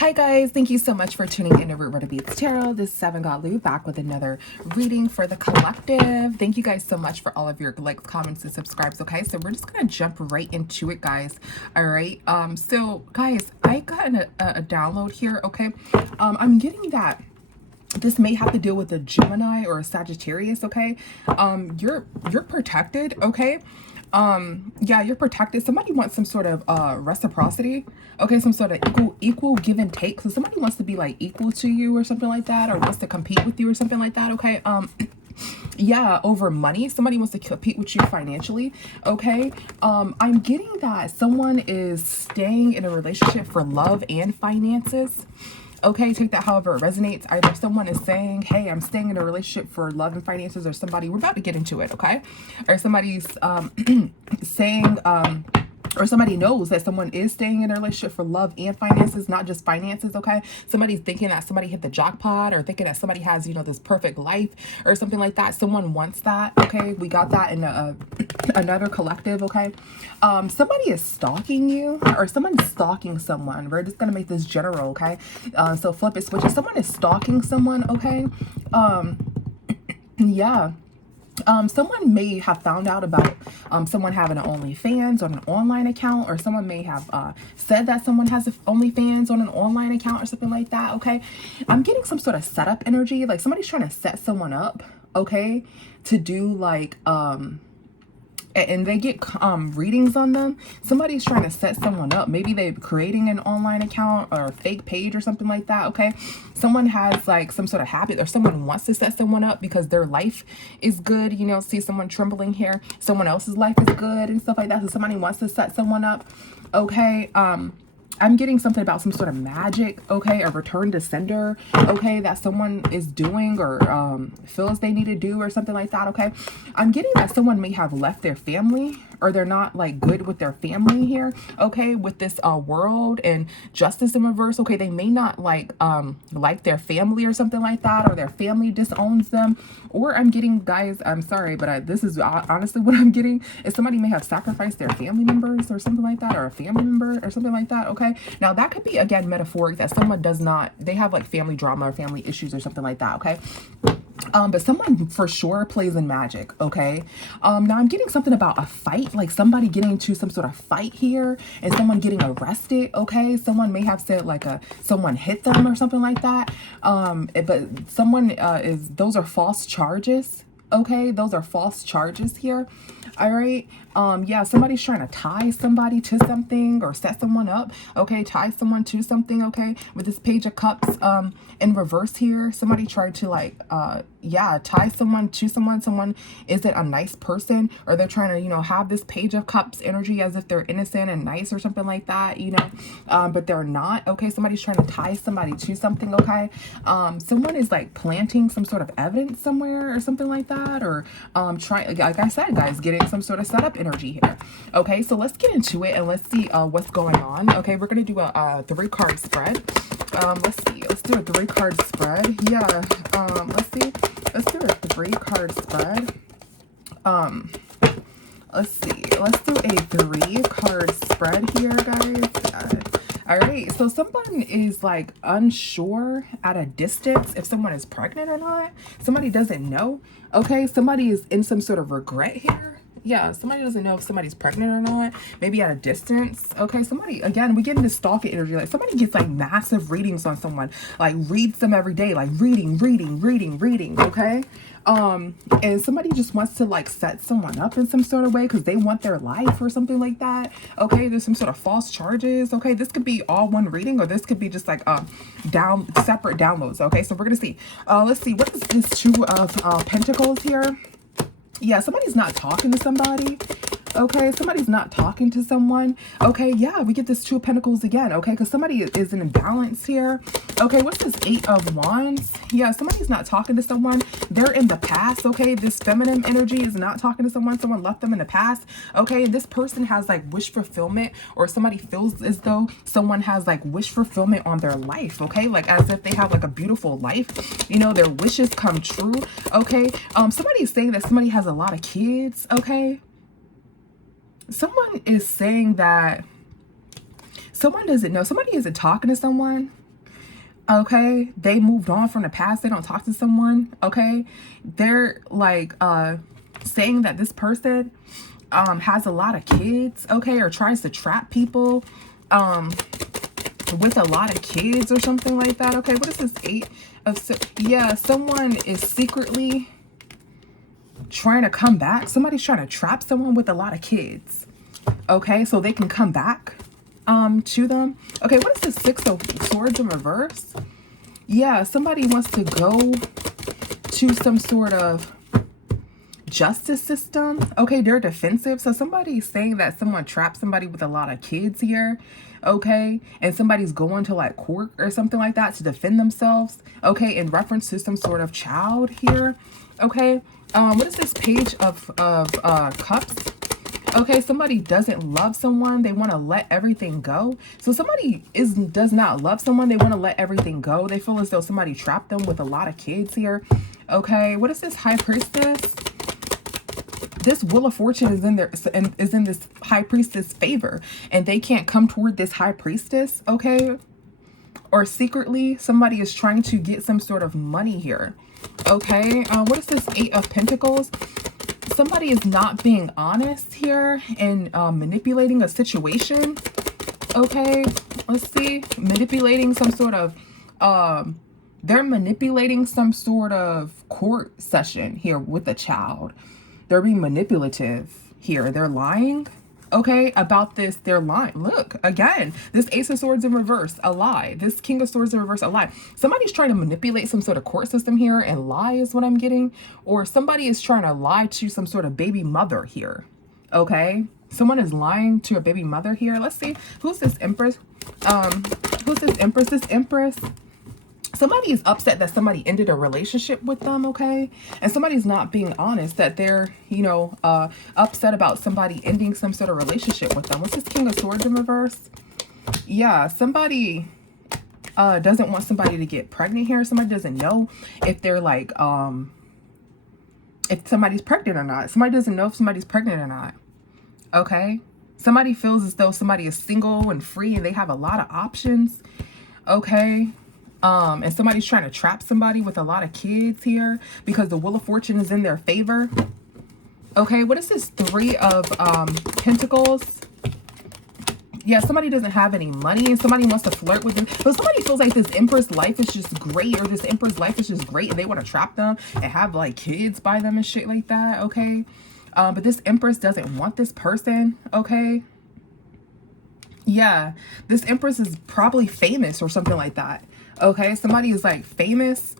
Hi guys, thank you so much for tuning in to Root Beats Tarot. This is Seven God Lou back with another reading for the collective. Thank you guys so much for all of your likes, comments, and subscribes. Okay, so we're just gonna jump right into it, guys. All right. So guys, I got a download here. Okay, I'm getting that this may have to deal with a Gemini or a Sagittarius. Okay, you're protected. Okay. Yeah, you're protected. Somebody wants some sort of reciprocity. Okay, some sort of equal give and take. So somebody wants to be like equal to you or something like that, or wants to compete with you or something like that. Okay. Yeah, over money. Somebody wants to compete with you financially. Okay. I'm getting that someone is staying in a relationship for love and finances. Okay, take that however it resonates. Either someone is saying, hey, I'm staying in a relationship for love and finances, or somebody, we're about to get into it, okay? Or somebody's saying, or somebody knows that someone is staying in a relationship for love and finances, not just finances, okay? Somebody's thinking that somebody hit the jackpot, or thinking that somebody has, you know, this perfect life or something like that. Someone wants that, okay? We got that in another collective, okay? Somebody is stalking you, or someone's stalking someone. We're just gonna make this general, okay? So flip it, switch it. Someone is stalking someone, okay? Yeah. Someone may have found out about someone having an OnlyFans on an online account, or someone may have said that someone has an OnlyFans on an online account or something like that, okay? I'm getting some sort of setup energy, like somebody's trying to set someone up, okay, to do like, and they get readings on them. Somebody's trying to set someone up. Maybe they're creating an online account or a fake page or something like that, okay? Someone has like some sort of habit, or someone wants to set someone up because their life is good. You know, see someone trembling here. Someone else's life is good and stuff like that. So somebody wants to set someone up, okay? I'm getting something about some sort of magic, okay, or return to sender, okay, that someone is doing or feels they need to do or something like that, okay. I'm getting that someone may have left their family, or they're not like good with their family here, okay, with this world and justice in reverse, okay. They may not like their family or something like that, or their family disowns them. Or I'm getting, guys, I'm sorry, but this is honestly what I'm getting, is somebody may have sacrificed their family members or something like that, or a family member or something like that, okay. Now that could be, again, metaphoric, that someone does not, they have like family drama or family issues or something like that, okay. But someone for sure plays in magic, okay? Now I'm getting something about a fight, like somebody getting into some sort of fight here and someone getting arrested, okay? Someone may have said like someone hit them or something like that. But someone those are false charges, okay? Those are false charges here. All right. Yeah, somebody's trying to tie somebody to something or set someone up, okay? Tie someone to something, okay? With this Page of Cups in reverse here, somebody tried to like yeah, tie someone to someone. Someone isn't a nice person, or they're trying to, you know, have this Page of Cups energy as if they're innocent and nice or something like that, you know, but they're not, okay? Somebody's trying to tie somebody to something, okay? Someone is like planting some sort of evidence somewhere or something like that, or trying, like I said, guys, getting some sort of setup energy here. Okay, so let's get into it and let's see what's going on. Okay, we're gonna do a 3-card spread. Let's see, let's do a 3-card spread. Yeah, let's see, let's do a 3-card spread. Let's see, let's do a 3-card spread here, guys. All right, so someone is like unsure at a distance if someone is pregnant or not. Somebody doesn't know, okay? Somebody is in some sort of regret here. Yeah, somebody doesn't know if somebody's pregnant or not, maybe at a distance, okay? Somebody, again, we get into stalking energy, like somebody gets like massive readings on someone, like reads them every day, like reading, okay? And somebody just wants to like set someone up in some sort of way because they want their life or something like that, okay? There's some sort of false charges, okay? This could be all one reading, or this could be just like separate downloads, okay? So we're gonna see. Let's see, what is this 2 of Pentacles here? Yeah, somebody's not talking to somebody, okay? Somebody's not talking to someone, okay? Yeah, we get this 2 of Pentacles again, okay? Because somebody is in imbalance here, okay? What's this 8 of Wands? Yeah, somebody's not talking to someone. They're in the past, okay? This feminine energy is not talking to someone. Someone left them in the past, okay? This person has like wish fulfillment, or somebody feels as though someone has like wish fulfillment on their life, okay? Like as if they have like a beautiful life, you know, their wishes come true, okay? Somebody is saying that somebody has a lot of kids, okay? Someone is saying that someone doesn't know. Somebody isn't talking to someone, Okay, they moved on from the past. They don't talk to someone. Okay, they're like saying that this person has a lot of kids. Okay, or tries to trap people with a lot of kids or something like that. Okay, what is this? 8 of yeah, someone is secretly trying to come back. Somebody's trying to trap someone with a lot of kids. Okay, so they can come back to them. Okay, what is the 6 of Swords in reverse? Yeah, somebody wants to go to some sort of justice system. Okay, they're defensive. So somebody's saying that someone trapped somebody with a lot of kids here. Okay, and somebody's going to like court or something like that to defend themselves. Okay, in reference to some sort of child here. Okay, what is this Page of Cups? Okay, somebody doesn't love someone. They want to let everything go. So somebody does not love someone. They want to let everything go. They feel as though somebody trapped them with a lot of kids here. Okay, what is this High Priestess? This Wheel of Fortune is in there and is in this High Priestess favor, and they can't come toward this High Priestess. Okay, or secretly somebody is trying to get some sort of money here. Okay, what is this 8 of Pentacles? Somebody is not being honest here and manipulating a situation. Okay, let's see. Manipulating some sort of they're manipulating some sort of court session here with a child. They're being manipulative here. They're lying. Okay, about this, they're lying. Look, again, this Ace of Swords in reverse, a lie. This King of Swords in reverse, a lie. Somebody's trying to manipulate some sort of court system here and lie is what I'm getting. Or somebody is trying to lie to some sort of baby mother here. Okay, someone is lying to a baby mother here. Let's see, who's this Empress? Who's this Empress? This Empress, somebody is upset that somebody ended a relationship with them, okay? And somebody's not being honest that they're, you know, upset about somebody ending some sort of relationship with them. What's this King of Swords in reverse? Yeah, somebody doesn't want somebody to get pregnant here. Somebody doesn't know if they're like, if somebody's pregnant or not. Somebody doesn't know if somebody's pregnant or not, okay? Somebody feels as though somebody is single and free and they have a lot of options, okay? And somebody's trying to trap somebody with a lot of kids here because the Wheel of Fortune is in their favor. Okay, what is this 3 of Pentacles? Yeah, somebody doesn't have any money and somebody wants to flirt with them. But somebody feels like this Empress life is just great, or this Empress life is just great and they want to trap them and have like kids by them and shit like that, okay? But this Empress doesn't want this person, okay? Yeah, this Empress is probably famous or something like that. Okay, somebody is like famous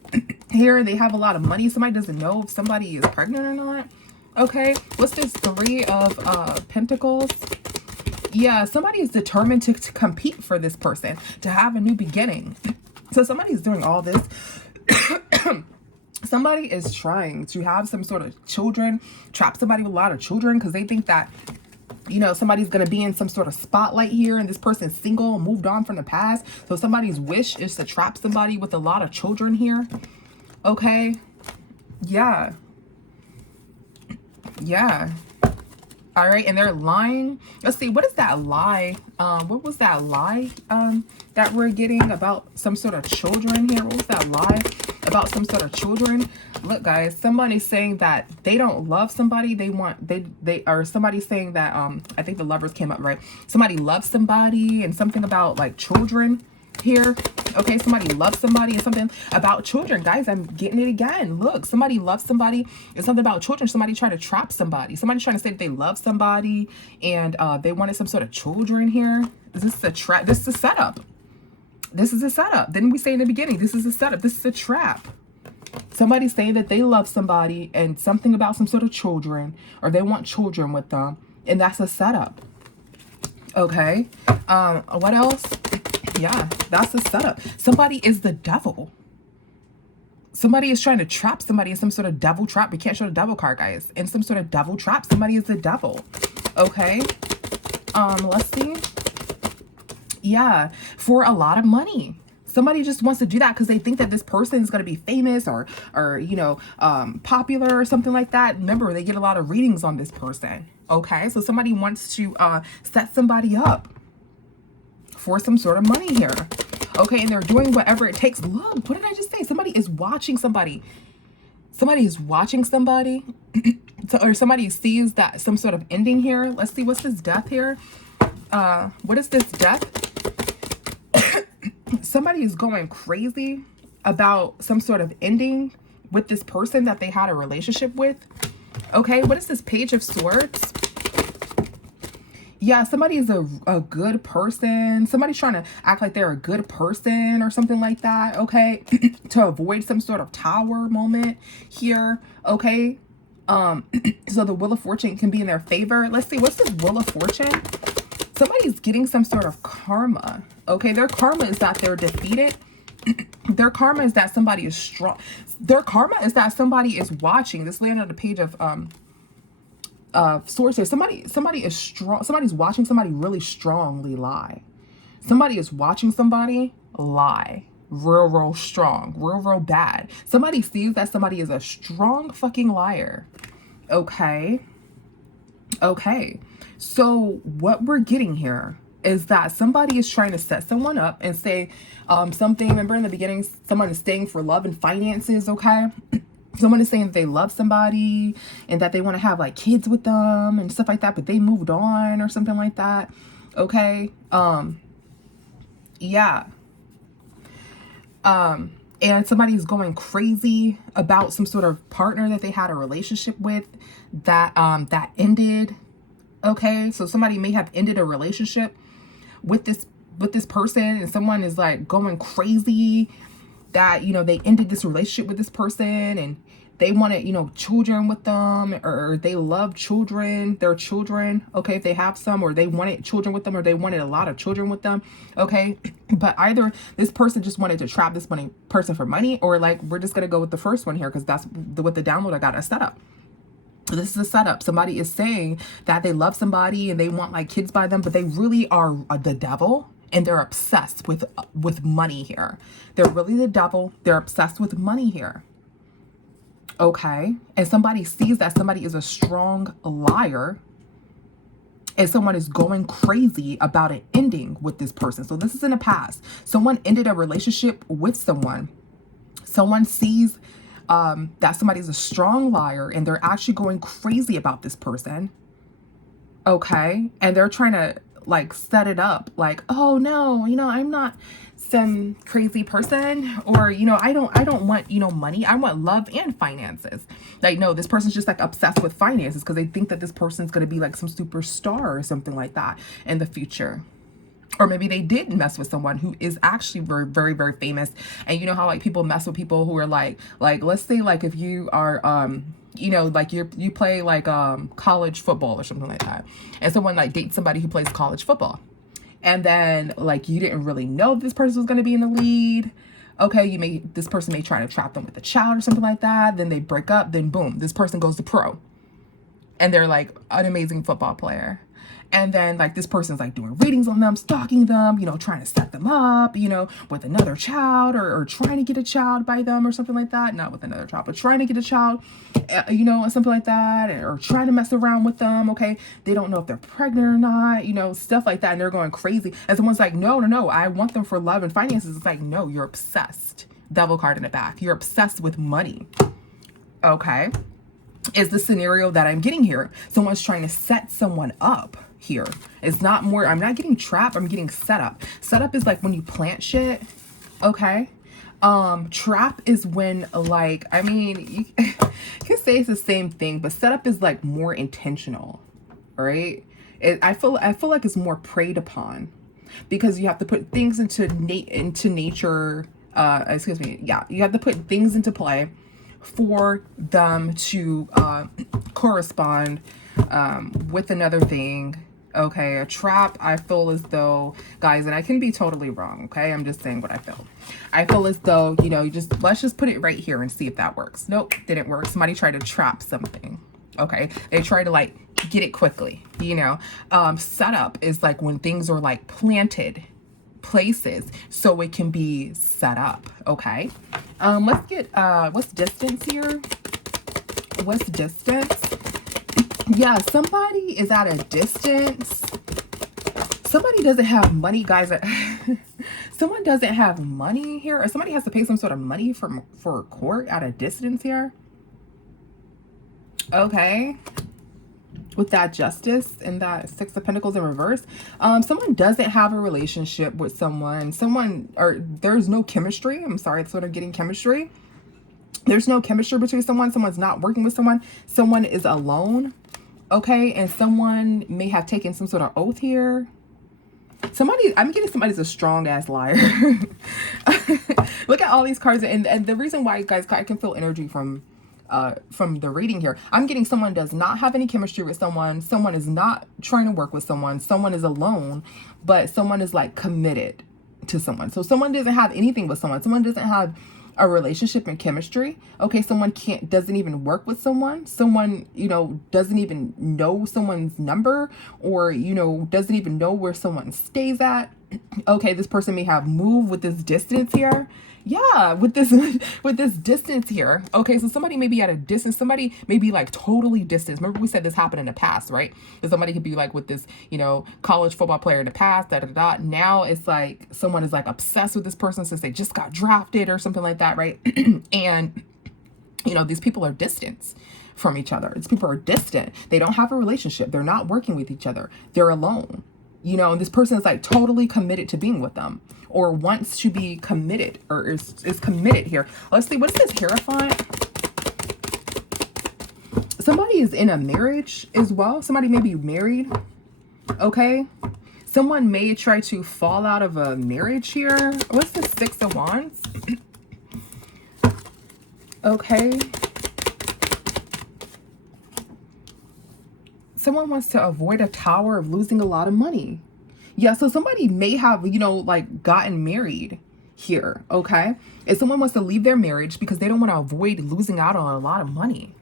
here. They have a lot of money. Somebody doesn't know if somebody is pregnant or not. Okay, what's this 3 of Pentacles? Yeah, somebody is determined to compete for this person, to have a new beginning. So somebody's doing all this. Somebody is trying to have some sort of children, trap somebody with a lot of children because they think that, you know, somebody's going to be in some sort of spotlight here and this person's single and moved on from the past. So somebody's wish is to trap somebody with a lot of children here. Okay. Yeah. Yeah. All right. And they're lying. Let's see. What is that lie? What was that lie that we're getting about some sort of children here? What was that lie about some sort of children? Look, guys, somebody's saying that they don't love somebody. They are somebody saying that, I think the Lovers came up, right? Somebody loves somebody and something about like children here. Okay, somebody loves somebody and something about children. Guys, I'm getting it again. Look, somebody loves somebody and something about children. Somebody trying to trap somebody. Somebody's trying to say that they love somebody and they wanted some sort of children here. Is this a trap? This is a setup. This is a setup. Didn't we say in the beginning? This is a setup. This is a trap. Somebody's saying that they love somebody and something about some sort of children, or they want children with them, and that's a setup. Okay. What else? Yeah, that's a setup. Somebody is the devil. Somebody is trying to trap somebody in some sort of devil trap. We can't show the devil card, guys. In some sort of devil trap. Somebody is the devil. Okay. Let's see. Yeah, for a lot of money. Somebody just wants to do that because they think that this person is going to be famous or you know, popular or something like that. Remember, they get a lot of readings on this person. Okay, so somebody wants to set somebody up for some sort of money here. Okay, and they're doing whatever it takes. Look, what did I just say? Somebody is watching somebody. Somebody is watching somebody. Or somebody sees that some sort of ending here. Let's see, what's this death here? What is this death? Somebody is going crazy about some sort of ending with this person that they had a relationship with. Okay, what is this Page of Swords? Yeah, somebody is a good person. Somebody's trying to act like they're a good person or something like that, okay? To avoid some sort of tower moment here, okay? So the Wheel of Fortune can be in their favor. Let's see, what's this Wheel of Fortune? Somebody's getting some sort of karma, okay? Their karma is that they're defeated. Their karma is that somebody is strong. Their karma is that somebody is watching. This land on the Page of Swords here. Somebody is strong. Somebody's watching somebody really strongly lie. Somebody is watching somebody lie. Real strong. Real bad. Somebody sees that somebody is a strong fucking liar. Okay. Okay. So what we're getting here is that somebody is trying to set someone up and say something. Remember in the beginning, someone is staying for love and finances, okay? Someone is saying that they love somebody and that they want to have like kids with them and stuff like that, but they moved on or something like that, okay? Yeah. And somebody's going crazy about some sort of partner that they had a relationship with that that ended. Okay, so somebody may have ended a relationship with this person, and someone is like going crazy that, you know, they ended this relationship with this person and they wanted, you know, children with them, or they love children, their children, okay, if they have some, or they wanted children with them, or they wanted a lot of children with them, okay? But either this person just wanted to trap this person for money, or like, we're just gonna go with the first one here because that's what the download I got a setup. This is a setup. Somebody is saying that they love somebody and they want like kids by them, but they really are the devil and they're obsessed with money here. They're really the devil. They're obsessed with money here. Okay. And somebody sees that somebody is a strong liar and someone is going crazy about an ending with this person. So this is in the past. Someone ended a relationship with someone. Someone sees that somebody's a strong liar and they're actually going crazy about this person. Okay. And they're trying to like set it up like, oh no, you know, I'm not some crazy person, or, you know, I don't want, you know, money. I want love and finances. Like, no, this person's just like obsessed with finances because they think that this person's going to be like some superstar or something like that in the future. Or maybe they did mess with someone who is actually very famous. And you know how like people mess with people who are like let's say like if you are you know, like you play like college football or something like that, and someone like dates somebody who plays college football, and then like you didn't really know this person was going to be in the lead. Okay, this person may try to trap them with a child or something like that. Then they break up. Then boom, this person goes to pro, and they're like an amazing football player. And then like this person's like doing readings on them, stalking them, you know, trying to set them up, you know, with another child, or trying to get a child by them or something like that. Not with another child, but trying to get a child, you know, something like that, or trying to mess around with them. Okay. They don't know if they're pregnant or not, you know, stuff like that. And they're going crazy. And someone's like, no, I want them for love and finances. It's like, no, you're obsessed. Devil card in the back. You're obsessed with money. Okay. Is the scenario that I'm getting here. Someone's trying to set someone up here. It's not more, I'm not getting trapped, I'm getting set up. Set up is like when you plant shit. Okay. Trap is when like, I mean, you can say it's the same thing, but setup is like more intentional, right? I feel like it's more preyed upon because you have to put things into nature. Excuse me. Yeah, you have to put things into play for them to correspond with another thing. Okay, a trap, I feel as though, guys, and I can be totally wrong, okay? I'm just saying what I feel. I feel as though, you know, let's just put it right here and see if that works. Nope, didn't work. Somebody tried to trap something, okay? They try to, like, get it quickly, you know? Setup is, like, when things are, like, planted places so it can be set up, okay? Let's get, what's distance here? What's distance? Yeah, somebody is at a distance. Somebody doesn't have money, guys. Someone doesn't have money here, or somebody has to pay some sort of money for court at a distance here. Okay. With that justice and that Six of Pentacles in reverse, someone doesn't have a relationship with someone. Or there's no chemistry. I'm sorry, it's sort of getting chemistry. There's no chemistry between someone. Someone's not working with someone. Someone is alone. Okay, and someone may have taken some sort of oath here. I'm getting somebody's a strong ass liar. Look at all these cards, and the reason why, guys, I can feel energy from the reading here. I'm getting someone does not have any chemistry with someone. Someone is not trying to work with someone. Someone is alone, but someone is like committed to someone. So someone doesn't have anything with someone. Someone doesn't have a relationship and chemistry. Okay, someone doesn't even work with someone. Someone, doesn't even know someone's number, or, doesn't even know where someone stays at. Okay, this person may have moved with this distance here. Yeah, with this distance here. Okay, so somebody may be at a distance. Somebody may be like totally distant. Remember we said this happened in the past, right? That somebody could be like with this, college football player in the past, Now it's like someone is like obsessed with this person since they just got drafted or something like that, right? And these people are distant from each other. These people are distant. They don't have a relationship. They're not working with each other. They're alone. And this person is like totally committed to being with them, or wants to be committed, or is committed here. Let's see, what is this Hierophant? Somebody is in a marriage as well. Somebody may be married. Okay. Someone may try to fall out of a marriage here. What's the Six of Wands? Okay. Someone wants to avoid a tower of losing a lot of money. Yeah, so somebody may have, like gotten married here, okay? If someone wants to leave their marriage because they don't want to avoid losing out on a lot of money.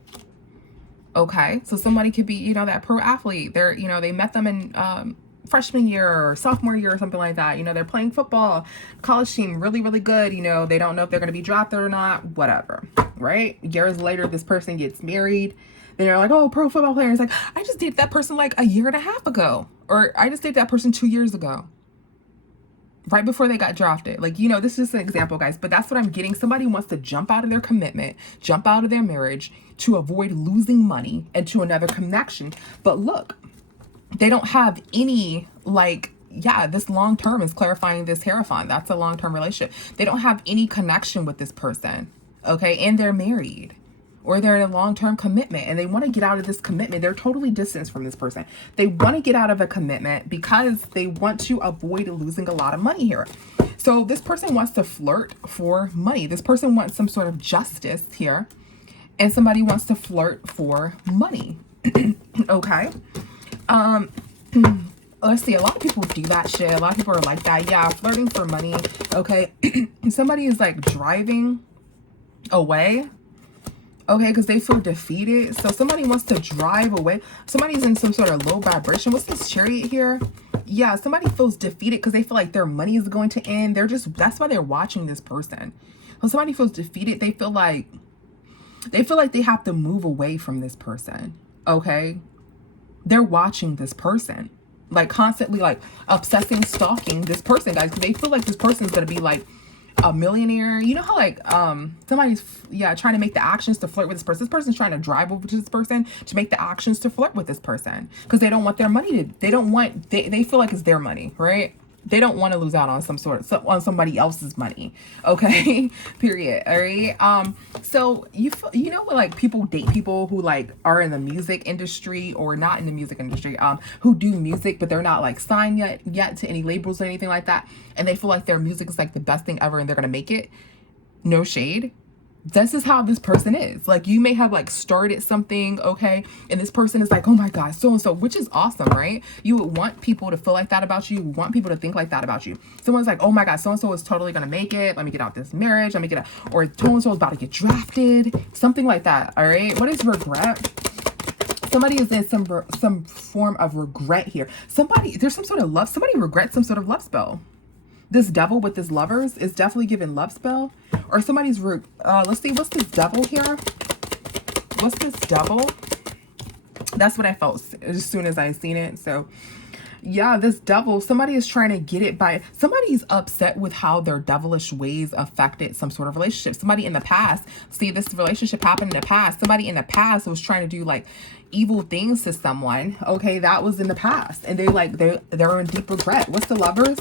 Okay, so somebody could be, that pro athlete. They're, they met them in freshman year or sophomore year or something like that. They're playing football, college team, really, really good. They don't know if they're going to be drafted or not, whatever, right? Years later, this person gets married. Then you're like, oh, pro football player. It's like, I just dated that person like a year and a half ago. Or I just dated that person 2 years ago. Right before they got drafted. Like, this is an example, guys. But that's what I'm getting. Somebody wants to jump out of their commitment, jump out of their marriage to avoid losing money and to another connection. But look, they don't have any, this long term is clarifying this Hierophant. That's a long-term relationship. They don't have any connection with this person. Okay. And they're married. Or they're in a long-term commitment and they want to get out of this commitment. They're totally distanced from this person. They want to get out of a commitment because they want to avoid losing a lot of money here. So this person wants to flirt for money. This person wants some sort of justice here. And somebody wants to flirt for money. Okay. Let's see. A lot of people do that shit. A lot of people are like that. Yeah, flirting for money. Okay. Somebody is like driving away. Okay, because they feel defeated. So somebody wants to drive away. Somebody's in some sort of low vibration. What's this Chariot here? Yeah, somebody feels defeated because they feel like their money is going to end. That's why they're watching this person. When somebody feels defeated, they feel like they have to move away from this person. Okay? They're watching this person. Like constantly like obsessing, stalking this person, guys. Because they feel like this person's going to be like a millionaire. You know how like somebody's trying to make the actions to flirt with this person. This person's trying to drive over to this person to make the actions to flirt with this person because they don't want their money to, they feel like it's their money, right? They don't want to lose out on on somebody else's money. Okay. Period. All right. So like people date people who like are in the music industry or not in the music industry, who do music, but they're not like signed yet to any labels or anything like that. And they feel like their music is like the best thing ever and they're going to make it. No shade. This is how this person is. Like you may have like started something, okay, and this person is like, oh my God, so-and-so, which is awesome, right? You would want people to feel like that about you. You want people to think like that about you. Someone's like, oh my God, so-and-so is totally gonna make it. Let me get out this marriage. Let me get out, or so-and-so is about to get drafted. Something like that, all right? What is regret? Somebody is in some form of regret here. There's some sort of love. Somebody regrets some sort of love spell. This devil with this lovers is definitely giving love spell. Or somebody's, let's see, what's this devil here? What's this devil? That's what I felt as soon as I seen it. So Yeah, this devil, somebody is trying to get it by, somebody's upset with how their devilish ways affected some sort of relationship. Somebody in the past, see, this relationship happened in the past. Somebody in the past was trying to do like evil things to someone. Okay, that was in the past. And they're in deep regret. What's the Lovers?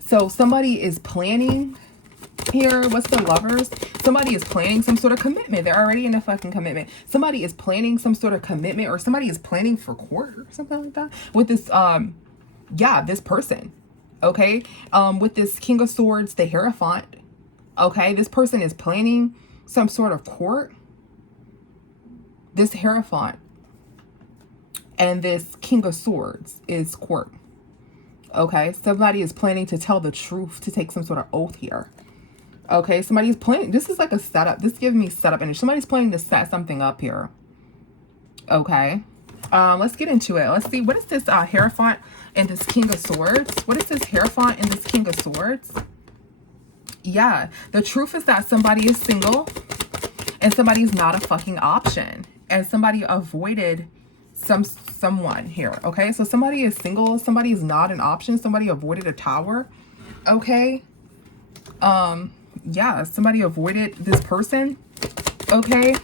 So somebody is planning here. What's the Lovers? Somebody is planning some sort of commitment. They're already in a fucking commitment. Somebody is planning some sort of commitment, or somebody is planning for court or something like that with this yeah, this person. Okay, with this King of Swords, the Hierophant. Okay, this person is planning some sort of court. This Hierophant and this King of Swords is court. Okay, somebody is planning to tell the truth, to take some sort of oath here. Okay, somebody's planning. This is like a setup. This gives me setup energy. Somebody's planning to set something up here. Okay, let's get into it. Let's see, what is this Hierophant and this King of Swords? What is this Hierophant and this King of Swords? Yeah, the truth is that somebody is single and somebody's not a fucking option, and somebody avoided someone here. Okay, so somebody is single, somebody is not an option, somebody avoided a tower. Okay, yeah, somebody avoided this person. Okay,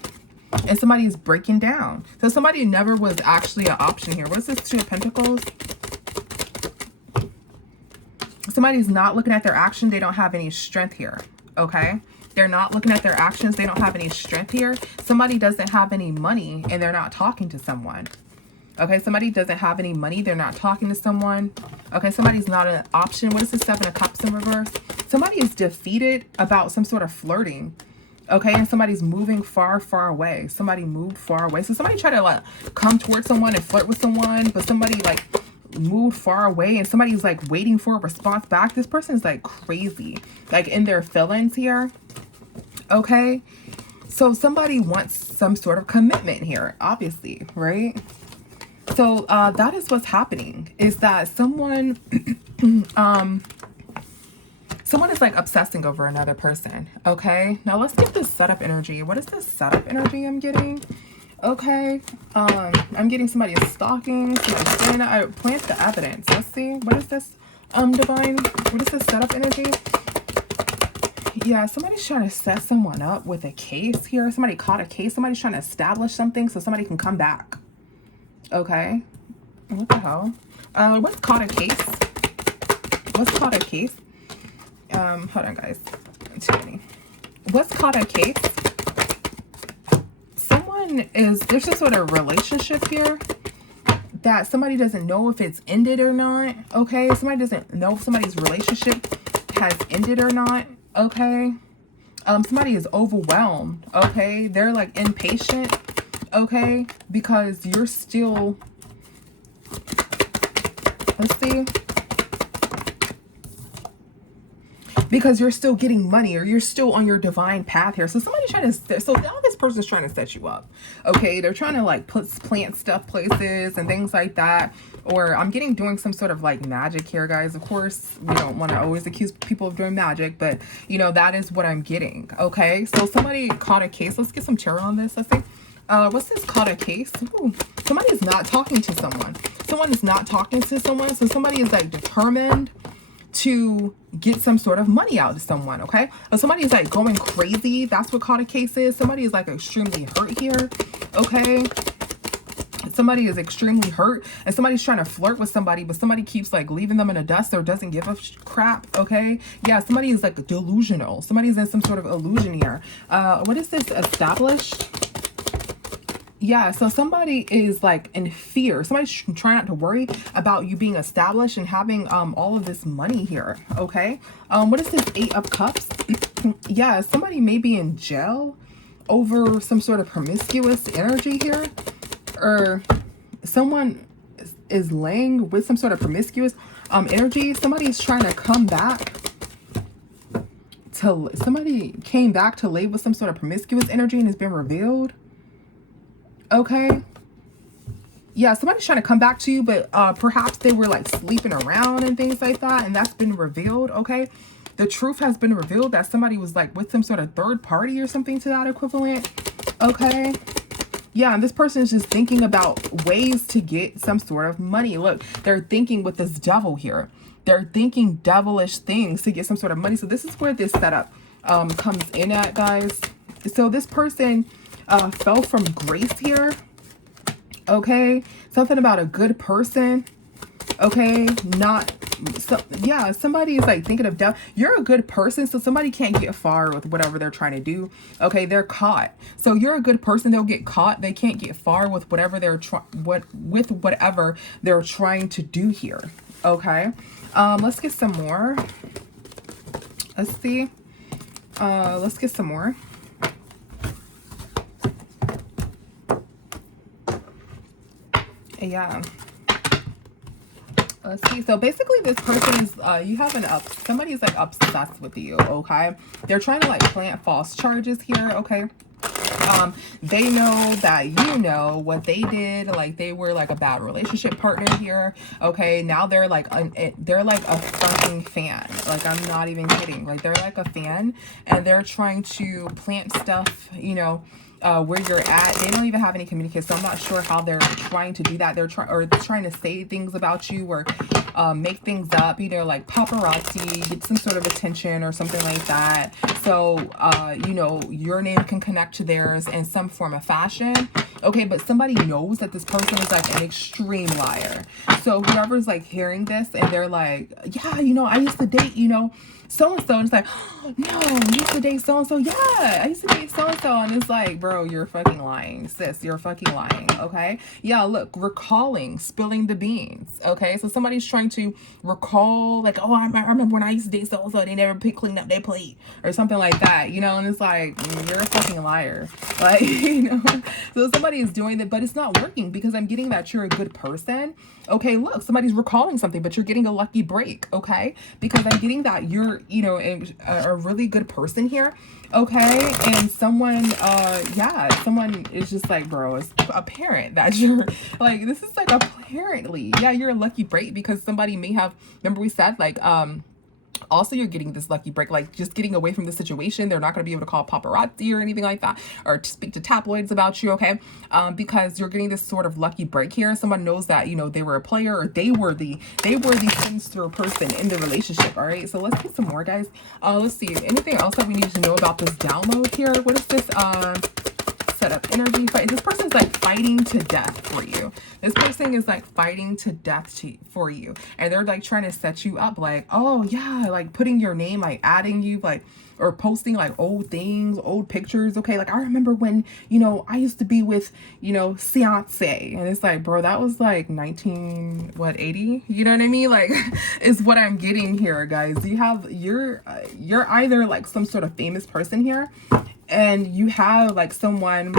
and somebody is breaking down. So somebody never was actually an option here. What's this Two of Pentacles? Somebody's not looking at their action. They don't have any strength here. Okay, they're not looking at their actions. They don't have any strength here. Somebody doesn't have any money and they're not talking to someone. Okay, somebody doesn't have any money. They're not talking to someone. Okay, somebody's not an option. What is the Seven of Cups in reverse? Somebody is defeated about some sort of flirting. Okay, and somebody's moving far, far away. Somebody moved far away. So somebody tried to like come towards someone and flirt with someone, but somebody like moved far away and somebody's like waiting for a response back. This person's like crazy, like in their feelings here. Okay, so somebody wants some sort of commitment here, obviously, right? So that is what's happening, is that someone someone is like obsessing over another person. Okay, now let's get this setup energy. What is this setup energy I'm getting? Okay, I'm getting somebody is stalking, I plant the evidence. Let's see, what is this divine, what is this setup energy? Yeah, somebody's trying to set someone up with a case here. Somebody caught a case. Somebody's trying to establish something so somebody can come back. Okay, what the hell? What's caught a case? What's caught a case? Hold on, guys. Too many. What's caught a case? There's some sort of relationship here that somebody doesn't know if it's ended or not. Okay, somebody doesn't know if somebody's relationship has ended or not. Okay, somebody is overwhelmed. Okay, they're like impatient. Okay, because you're still, let's see, because you're still getting money, or you're still on your divine path here. So somebody's trying to, so now this person's trying to set you up. Okay, they're trying to like plant stuff places and things like that. Or I'm getting doing some sort of like magic here, guys. Of course, we don't want to always accuse people of doing magic, but you know, that is what I'm getting. Okay, so somebody caught a case. Let's get some tarot on this. Let's see. What's this caught a case? Ooh, somebody is not talking to someone. Someone is not talking to someone. So somebody is like determined to get some sort of money out of someone. Okay, somebody is like going crazy. That's what caught a case is. Somebody is like extremely hurt here. Okay, somebody is extremely hurt and somebody's trying to flirt with somebody, but somebody keeps like leaving them in the dust or doesn't give a crap. Okay, yeah, somebody is like delusional. Somebody's in some sort of illusion here. What is this? Established? Yeah, so somebody is like in fear. Somebody's trying not to worry about you being established and having all of this money here. Okay, what is this Eight of Cups? Yeah, somebody may be in jail over some sort of promiscuous energy here, or someone is laying with some sort of promiscuous energy. Somebody's trying to come back to, somebody came back to lay with some sort of promiscuous energy and has been revealed. Okay, yeah, somebody's trying to come back to you, but perhaps they were like sleeping around and things like that, and that's been revealed. Okay, the truth has been revealed that somebody was like with some sort of third party or something to that equivalent. Okay, Yeah, and this person is just thinking about ways to get some sort of money. Look, they're thinking with this devil here. They're thinking devilish things to get some sort of money. So this is where this setup comes in at, guys. So this person fell from grace here. Okay, something about a good person. Okay, not so, yeah, somebody is like thinking of death. You're a good person, so somebody can't get far with whatever they're trying to do. Okay, they're caught. So you're a good person, they'll get caught. They can't get far with whatever they're whatever they're trying to do here. Okay, let's get some more. Let's see. Let's get some more. Yeah. Let's see. So basically this person is, you have somebody's like obsessed with you. Okay. They're trying to like plant false charges here. Okay. They know that you know what they did. Like they were like a bad relationship partner here. Okay. Now they're like a fucking fan. Like I'm not even kidding. Like they're like a fan and they're trying to plant stuff, you know, where you're at. They don't even have any communication, so I'm not sure how they're trying to do that. They're trying to say things about you or make things up, either like paparazzi, get some sort of attention or something like that. So you know, your name can connect to theirs in some form of fashion. Okay, but somebody knows that this person is like an extreme liar. So whoever's like hearing this and they're like, yeah, you know, I used to date, you know, so-and-so, and it's like, oh, no, you used to date so-and-so. Yeah, I used to date so-and-so. And it's like, bro, you're fucking lying, sis. You're fucking lying. Okay. Yeah, look, recalling, spilling the beans. Okay. So somebody's trying to recall, like, oh, I remember when I used to date so-and-so, they never cleaned up their plate or something like that, you know. And it's like, you're a fucking liar. Like, you know, so somebody is doing that, but it's not working because I'm getting that you're a good person. Okay, look, somebody's recalling something, but you're getting a lucky break. Okay, because I'm getting that you're, you know, a really good person here. Okay, and someone someone is just like, bro, it's apparent that you're like, this is like apparently, yeah, you're a lucky break because somebody may have, remember we said like also you're getting this lucky break, like just getting away from the situation. They're not going to be able to call paparazzi or anything like that, or to speak to tabloids about you. Okay, because you're getting this sort of lucky break here. Someone knows that, you know, they were a player, or they were the sinister person in the relationship. All right, so let's get some more, guys. Let's see, anything else that we need to know about this download here? What is this setup energy fight? This person's like fighting to death for you. This person is like fighting to death for you, and they're like trying to set you up, like, oh yeah, like putting your name, like adding you, like, or posting like old things, old pictures. Okay, like I remember when, you know, I used to be with, you know, fiance, and it's like, bro, that was like 1980, you know what I mean? Like is what I'm getting here, guys. You're either like some sort of famous person here, and you have like someone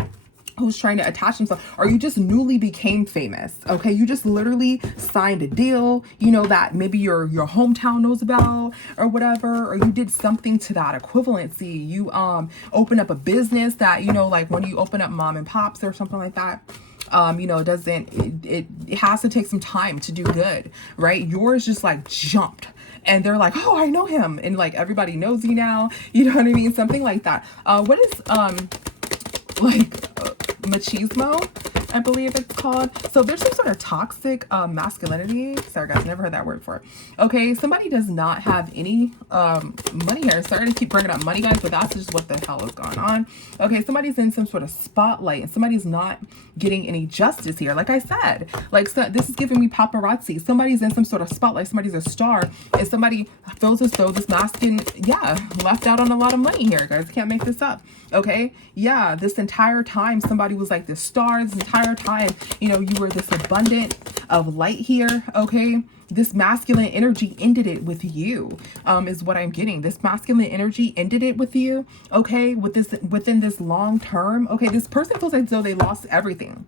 who's trying to attach themselves, or you just newly became famous. Okay, you just literally signed a deal, you know, that maybe your hometown knows about or whatever, or you did something to that equivalency. You open up a business that, you know, like when you open up mom and pops or something like that, you know, it has to take some time to do good, right? Yours just like jumped, and they're like, oh, I know him, and like everybody knows you now, you know what I mean? Something like that. What is machismo, I believe it's called. So there's some sort of toxic masculinity. Sorry guys, never heard that word before. Okay, somebody does not have any money here. Sorry to keep bringing up money, guys, but that's just what the hell is going on. Okay, somebody's in some sort of spotlight, and somebody's not getting any justice here. Like I said, like, so this is giving me paparazzi. Somebody's in some sort of spotlight, somebody's a star, and somebody feels as though this masculine, yeah, left out on a lot of money here, guys. Can't make this up. Okay, yeah, this entire time somebody was like this star. This entire time, you know, you were this abundant of light here. Okay, this masculine energy ended it with you, is what I'm getting. This masculine energy ended it with you. Okay, within this long term. Okay, this person feels as though they lost everything.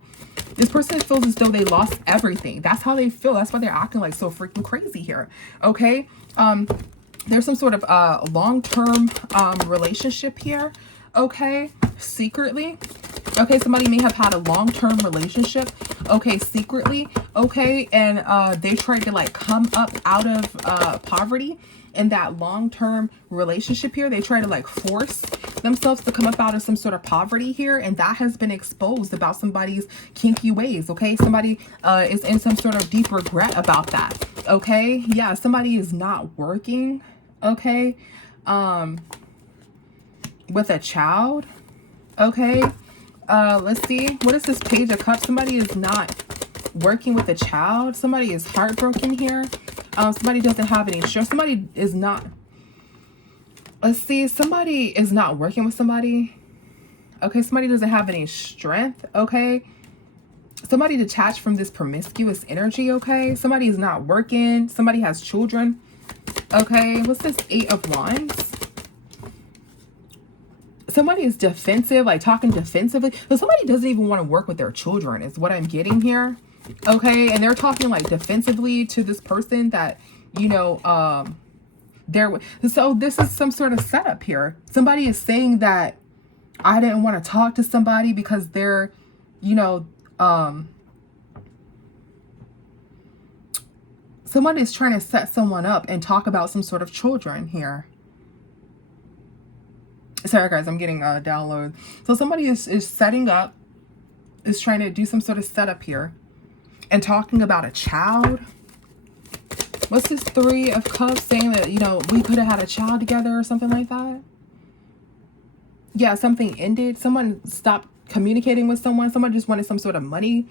This person feels as though they lost everything. That's how they feel. That's why they're acting like so freaking crazy here. Okay, there's some sort of long-term relationship here. Okay, secretly. Okay, somebody may have had a long-term relationship, okay, secretly, okay, and they tried to like come up out of poverty in that long-term relationship here. They try to like force themselves to come up out of some sort of poverty here, and that has been exposed about somebody's kinky ways. Okay, somebody is in some sort of deep regret about that. Okay, yeah, somebody is not working. Okay, with a child. Okay, let's see, what is this Page of Cups? Somebody is not working with a child. Somebody is heartbroken here. Somebody doesn't have any stress. Somebody is not, let's see, somebody is not working with somebody. Okay, somebody doesn't have any strength. Okay, somebody detached from this promiscuous energy. Okay, somebody is not working. Somebody has children. Okay, what's this 8 of Wands? Somebody is defensive, like talking defensively. So somebody doesn't even want to work with their children is what I'm getting here. Okay, and they're talking like defensively to this person that, you know, so this is some sort of setup here. Somebody is saying that I didn't want to talk to somebody because they're, you know, someone is trying to set someone up and talk about some sort of children here. Sorry guys, I'm getting a download. So somebody is setting up, is trying to do some sort of setup here and talking about a child. What's this 3 of Cups saying that, you know, we could have had a child together or something like that? Yeah, something ended. Someone stopped communicating with someone. Someone just wanted some sort of money.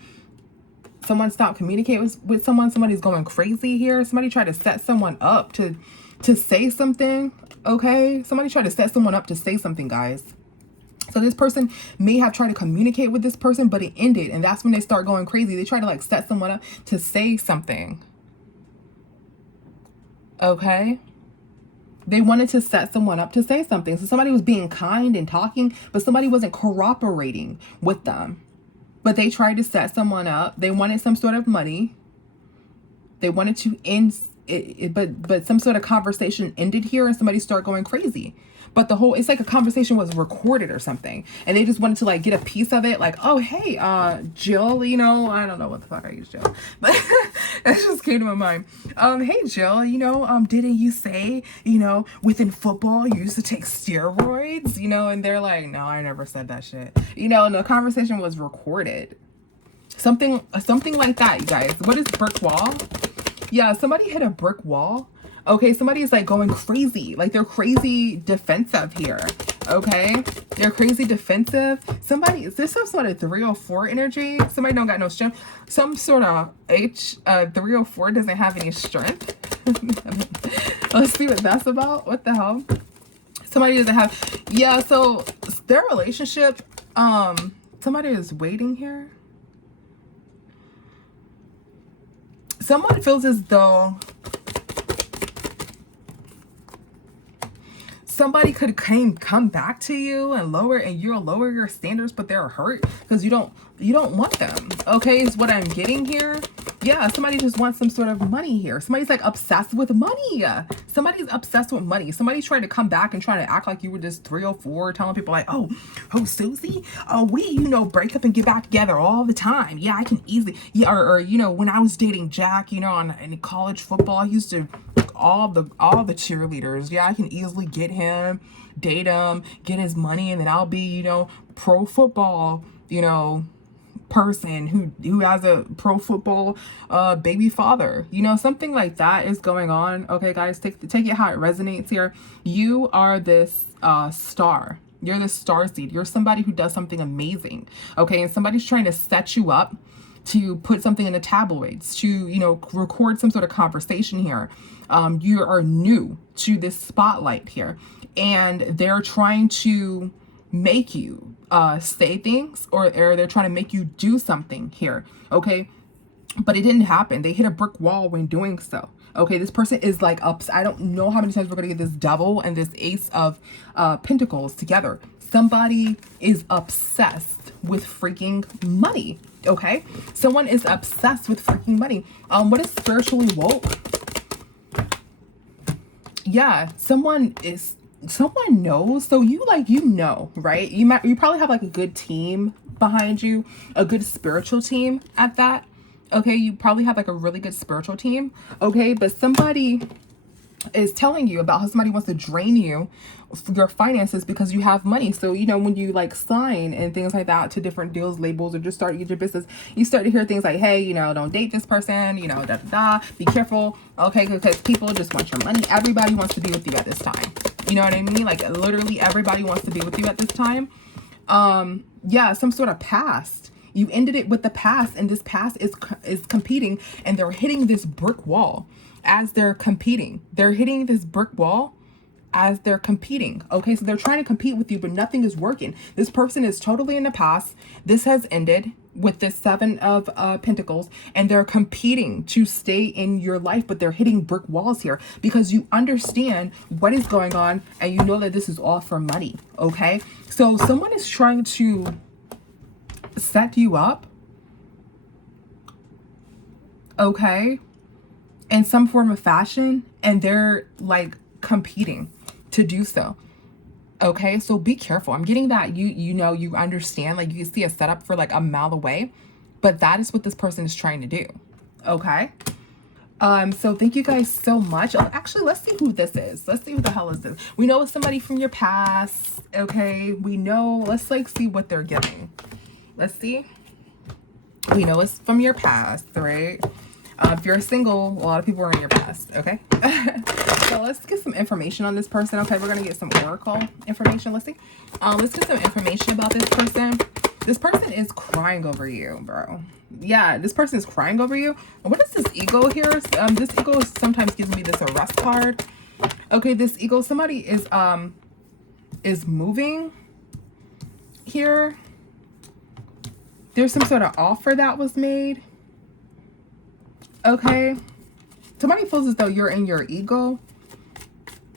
Someone stopped communicating with someone. Somebody's going crazy here. Somebody tried to set someone up to say something. Okay, somebody tried to set someone up to say something, guys. So this person may have tried to communicate with this person, but it ended, and that's when they start going crazy. They try to like set someone up to say something. Okay, they wanted to set someone up to say something. So somebody was being kind and talking, but somebody wasn't cooperating with them. But they tried to set someone up. They wanted some sort of money. They wanted to end it, but some sort of conversation ended here, and somebody started going crazy. But the whole, it's like a conversation was recorded or something, and they just wanted to like get a piece of it. Like, oh hey, Jill, you know, I don't know what the fuck I use Jill, but that just came to my mind. Hey Jill, you know, didn't you say, you know, within football you used to take steroids, you know? And they're like, no, I never said that shit, you know. And the conversation was recorded. Something like that, you guys. What is brick wall? Yeah, somebody hit a brick wall. Okay, somebody is like going crazy. Like they're crazy defensive here. Okay, they're crazy defensive. Somebody, is this some sort of 304 energy? Somebody don't got no strength. Some sort of 304 doesn't have any strength. Let's see what that's about. What the hell? Somebody doesn't have, yeah, so their relationship, somebody is waiting here. Someone feels as though somebody could come back to you and you'll lower your standards, but they're hurt because you don't want them. Okay, is what I'm getting here. Yeah, somebody just wants some sort of money here. Somebody's like obsessed with money. Somebody's obsessed with money. Somebody's trying to come back and trying to act like you were just 304, telling people like, oh Susie, we, you know, break up and get back together all the time. Yeah, I can easily, yeah, or you know, when I was dating Jack, you know, in college football, I used to all the cheerleaders. Yeah, I can easily get him, date him, get his money, and then I'll be, you know, pro football, you know, person who has a pro football baby father, you know, something like that is going on. Okay guys, take it how it resonates here. You are this star. You're the star seed. You're somebody who does something amazing. Okay, and somebody's trying to set you up to put something in the tabloids, to, you know, record some sort of conversation here. You are new to this spotlight here, and they're trying to make you say things, or they're trying to make you do something here. Okay, but it didn't happen. They hit a brick wall when doing so. Okay, this person is like I don't know how many times we're gonna get this devil and this ace of pentacles together. Somebody is obsessed with freaking money. Okay, someone is obsessed with freaking money. What is spiritually woke? Yeah, someone knows. So you know, right? You probably have like a good team behind you, a good spiritual team at that. Okay, you probably have like a really good spiritual team. Okay, but somebody is telling you about how somebody wants to drain you, your finances, because you have money. So, you know, when you like sign and things like that to different deals, labels, or just start your business, you start to hear things like, hey, you know, don't date this person, you know, da da da, be careful, okay, because people just want your money. Everybody wants to be with you at this time. You know what I mean? Like literally everybody wants to be with you at this time. Yeah, some sort of past. You ended it with the past, and this past is competing, and they're hitting this brick wall as they're competing. They're hitting this brick wall as they're competing. Okay, so they're trying to compete with you, but nothing is working. This person is totally in the past. This has ended with this Seven of Pentacles, and they're competing to stay in your life, but they're hitting brick walls here because you understand what is going on, and you know that this is all for money. Okay, so someone is trying to set you up, okay, in some form of fashion, and they're like competing to do so. Okay, so be careful. I'm getting that you know, you understand, like you can see a setup for like a mile away, but that is what this person is trying to do. Okay, so thank you guys so much. Oh, actually, let's see who this is. Let's see who the hell is this. We know it's somebody from your past. Okay, we know. Let's like see what they're giving. Let's see. We know it's from your past, right? If you're single, a lot of people are in your past, okay? So let's get some information on this person. Okay, we're going to get some oracle information. Let's see. Let's get some information about this person. This person is crying over you, bro. Yeah, this person is crying over you. What is this ego here? This ego sometimes gives me this arrest card. Okay, this ego, somebody is moving here. There's some sort of offer that was made. Okay, somebody feels as though you're in your ego.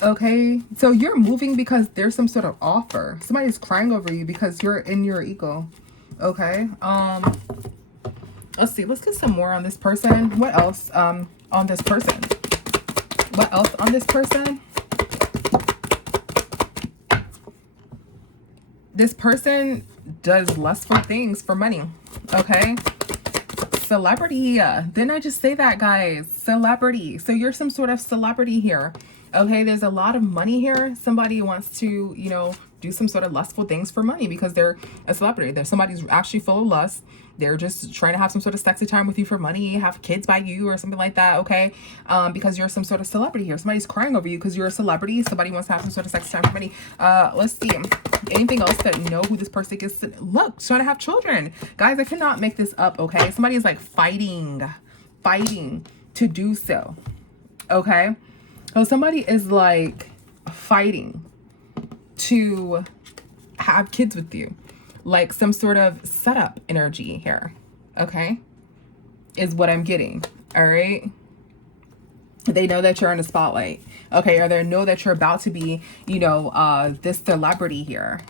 Okay, so you're moving because there's some sort of offer. Somebody's crying over you because you're in your ego. Okay, let's see. Let's get some more on this person. What else on this person? What else on this person? This person does lustful things for money. Okay, celebrity. Didn't I just say that, guys? Celebrity. So you're some sort of celebrity here. Okay, there's a lot of money here. Somebody wants to, you know, do some sort of lustful things for money because they're a celebrity. There's somebody's actually full of lust. They're just trying to have some sort of sexy time with you for money, have kids by you or something like that, okay? Because you're some sort of celebrity here. Somebody's crying over you because you're a celebrity. Somebody wants to have some sort of sexy time for money. Let's see. Anything else that know who this person is? Look, trying to have children. Guys, I cannot make this up, okay? Somebody is like fighting to do so, okay? So somebody is like fighting to have kids with you, like some sort of setup energy here, okay, is what I'm getting. All right, they know that you're in the spotlight, okay, or they know that you're about to be, you know, this celebrity here,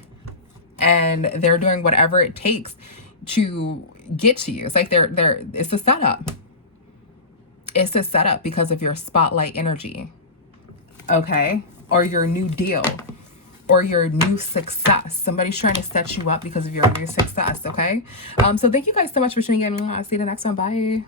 and they're doing whatever it takes to get to you. It's like it's a setup. It's a setup because of your spotlight energy, okay, or your new deal, or your new success. Somebody's trying to set you up because of your new success, okay? So thank you guys so much for tuning in. I'll see you in the next one. Bye.